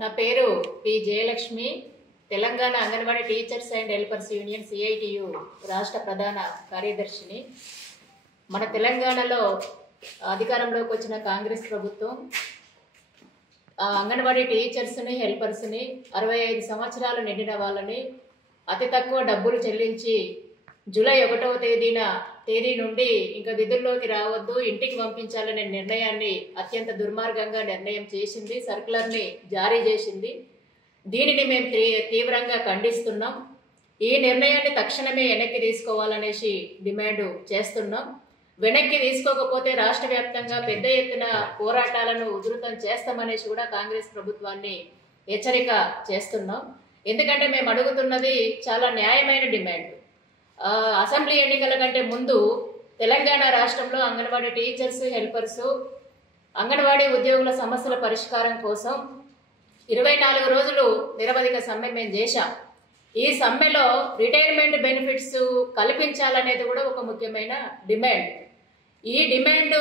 నా పేరు P Jayalakshmi. Telangana anganwadi teachers and helpers union CITU రాష్ట్ర ప్రధాన కార్యదర్శిని. మన తెలంగాణలో అధికారంలోకి వచ్చిన కాంగ్రెస్ ప్రభుత్వం అంగన్వాడీ టీచర్స్ని హెల్పర్స్ని 65 సంవత్సరాలు నిండిన వాళ్ళని అతి తక్కువ డబ్బులు చెల్లించి జూలై 1వ తేదీ నుండి ఇంకా విధుల్లోకి రావద్దు, ఇంటికి పంపించాలనే నిర్ణయాన్ని అత్యంత దుర్మార్గంగా నిర్ణయం చేసింది, సర్కులర్ని జారీ చేసింది. దీనిని మేము తీవ్రంగా ఖండిస్తున్నాం. ఈ నిర్ణయాన్ని తక్షణమే వెనక్కి తీసుకోవాలనేసి డిమాండ్ చేస్తున్నాం. వెనక్కి తీసుకోకపోతే రాష్ట్ర వ్యాప్తంగా పెద్ద ఎత్తున పోరాటాలను ఉధృతం చేస్తామనేసి కూడా కాంగ్రెస్ ప్రభుత్వాన్ని హెచ్చరిక చేస్తున్నాం. ఎందుకంటే మేము అడుగుతున్నది చాలా న్యాయమైన డిమాండ్. అసెంబ్లీ ఎన్నికల కంటే ముందు తెలంగాణ రాష్ట్రంలో అంగన్వాడీ టీచర్స్, హెల్పర్స్, అంగన్వాడీ ఉద్యోగుల సమస్యల పరిష్కారం కోసం 24 రోజులు నిరవధిక సమ్మె మేము చేశాం. ఈ సమ్మెలో రిటైర్మెంట్ బెనిఫిట్స్ కల్పించాలనేది కూడా ఒక ముఖ్యమైన డిమాండ్. ఈ డిమాండ్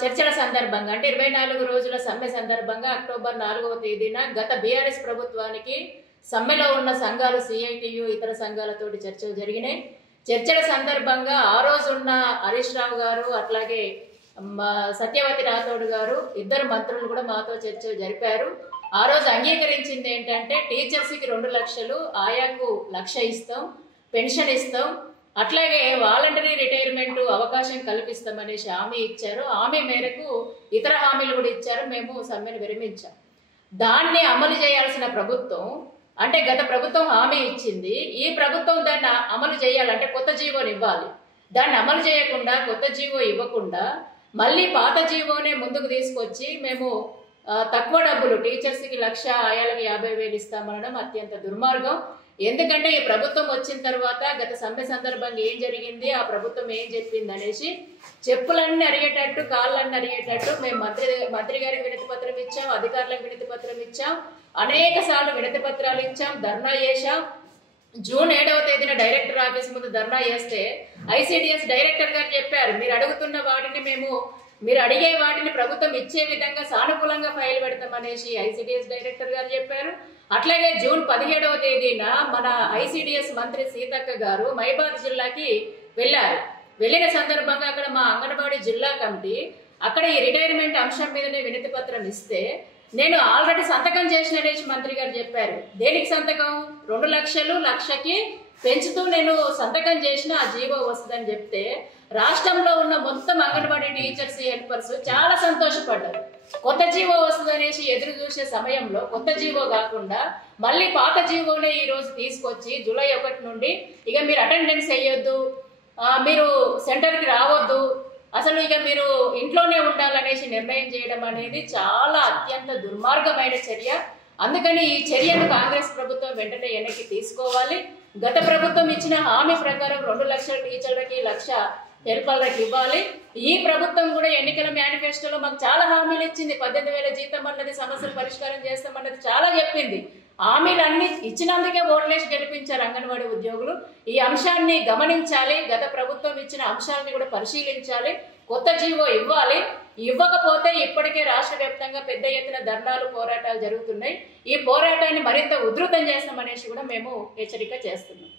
చర్చల సందర్భంగా అంటే 24 రోజుల సమ్మె సందర్భంగా అక్టోబర్ 4వ తేదీన గత బీఆర్ఎస్ ప్రభుత్వానికి సమ్మెలో ఉన్న సంఘాలు సిఐటియు ఇతర సంఘాలతోటి చర్చలు జరిగినాయి. చర్చల సందర్భంగా ఆ రోజు ఉన్న హరీష్ రావు గారు అట్లాగే సత్యవతి రాథోడ్ గారు ఇద్దరు మంత్రులు కూడా మాతో చర్చలు జరిపారు. ఆ రోజు అంగీకరించింది ఏంటంటే టీచర్స్కి 2 లక్షలు, ఆయాకు 1,00,000 ఇస్తాం, పెన్షన్ ఇస్తాం, అట్లాగే వాలంటరీ రిటైర్మెంట్ అవకాశం కల్పిస్తామనేసి హామీ ఇచ్చారు. హామీ మేరకు ఇతర హామీలు కూడా ఇచ్చారు. మేము సమ్మెను విరమించాం. దాన్ని అమలు చేయాల్సిన ప్రభుత్వం అంటే గత ప్రభుత్వం హామీ ఇచ్చింది, ఈ ప్రభుత్వం దాన్ని అమలు చేయాలంటే కొత్త జీవోని ఇవ్వాలి. దాన్ని అమలు చేయకుండా కొత్త జీవో ఇవ్వకుండా మళ్ళీ పాత జీవోనే ముందుకు తీసుకొచ్చి మేము తక్కువ డబ్బులు టీచర్స్కి 1,00,000, ఆయాలకు 50,000 ఇస్తామనడం అత్యంత దుర్మార్గం. ఎందుకంటే ఈ ప్రభుత్వం వచ్చిన తర్వాత గత సమ్మె సందర్భంగా ఏం జరిగింది, ఆ ప్రభుత్వం ఏం చెప్పింది అనేసి చెప్పులన్నీ అరిగేటట్టు, కాళ్ళన్నీ అరిగేటట్టు మేము మంత్రి గారికి వినతి పత్రం ఇచ్చాం, అధికారులకు వినతి పత్రం ఇచ్చాం, అనేక సార్లు వినతి పత్రాలు ఇచ్చాం, ధర్నా చేశాం. జూన్ 7వ తేదీన డైరెక్టర్ ఆఫీస్ ముందు ధర్నా చేస్తే ఐసిడిఎస్ డైరెక్టర్ గారు చెప్పారు, మీరు అడుగుతున్న వాటిని మీరు అడిగే వాటిని ప్రభుత్వం ఇచ్చే విధంగా సానుకూలంగా ఫైల్ పెడతామనేసి ఐసిడిఎస్ డైరెక్టర్ గారు చెప్పారు. అట్లాగే జూన్ 17వ తేదీన మన ఐసిడిఎస్ మంత్రి సీతక్క గారు మహిబాద్ జిల్లాకి వెళ్ళారు. వెళ్ళిన సందర్భంగా అక్కడ మా అంగన్వాడీ జిల్లా కమిటీ అక్కడ ఈ రిటైర్మెంట్ అంశం మీదనే వినతి పత్రం ఇస్తే నేను ఆల్రెడీ సంతకం చేసిననేసి మంత్రి గారు చెప్పారు. దేనికి సంతకం? 2 లక్షలు 1,00,000కి పెంచుతూ నేను సంతకం చేసిన ఆ జీవో వస్తుందని చెప్తే రాష్ట్రంలో ఉన్న మొత్తం అంగన్వాడీ టీచర్స్, హెల్పర్స్ చాలా సంతోషపడ్డారు. కొత్త జీవో వస్తుందనేసి ఎదురు చూసే సమయంలో కొత్త జీవో కాకుండా మళ్ళీ పాత జీవోనే ఈరోజు తీసుకొచ్చి జూలై 1 నుండి ఇక మీరు అటెండెన్స్ వేయొద్దు, మీరు సెంటర్కి రావద్దు, అసలు ఇక మీరు ఇంట్లోనే ఉండాలనేసి నిర్ణయం చేయడం అనేది చాలా అత్యంత దుర్మార్గమైన చర్య. అందుకని ఈ చర్యను కాంగ్రెస్ ప్రభుత్వం వెంటనే వెనక్కి తీసుకోవాలి. గత ప్రభుత్వం ఇచ్చిన హామీ ప్రకారం 2 లక్షల టీచర్లకి 1,00,000 హెల్పర్లకు ఇవ్వాలి. ఈ ప్రభుత్వం కూడా ఎన్నికల మేనిఫెస్టోలో మాకు చాలా హామీలు ఇచ్చింది. 18,000 జీతం అన్నది, సమస్యలు పరిష్కారం చేస్తామన్నది చాలా చెప్పింది. హామీలన్నీ ఇచ్చినందుకే ఓట్లేసి గెలిపించారు అంగన్వాడీ ఉద్యోగులు. ఈ అంశాన్ని గమనించాలి. గత ప్రభుత్వం ఇచ్చిన అంశాలని కూడా పరిశీలించాలి. కొత్త జీవో ఇవ్వాలి. ఇవ్వకపోతే ఇప్పటికే రాష్ట్ర వ్యాప్తంగా పెద్ద ఎత్తున ధర్నాలు, పోరాటాలు జరుగుతున్నాయి. ఈ పోరాటాన్ని మరింత ఉధృతం చేస్తామనేసి కూడా మేము హెచ్చరిక చేస్తున్నాం.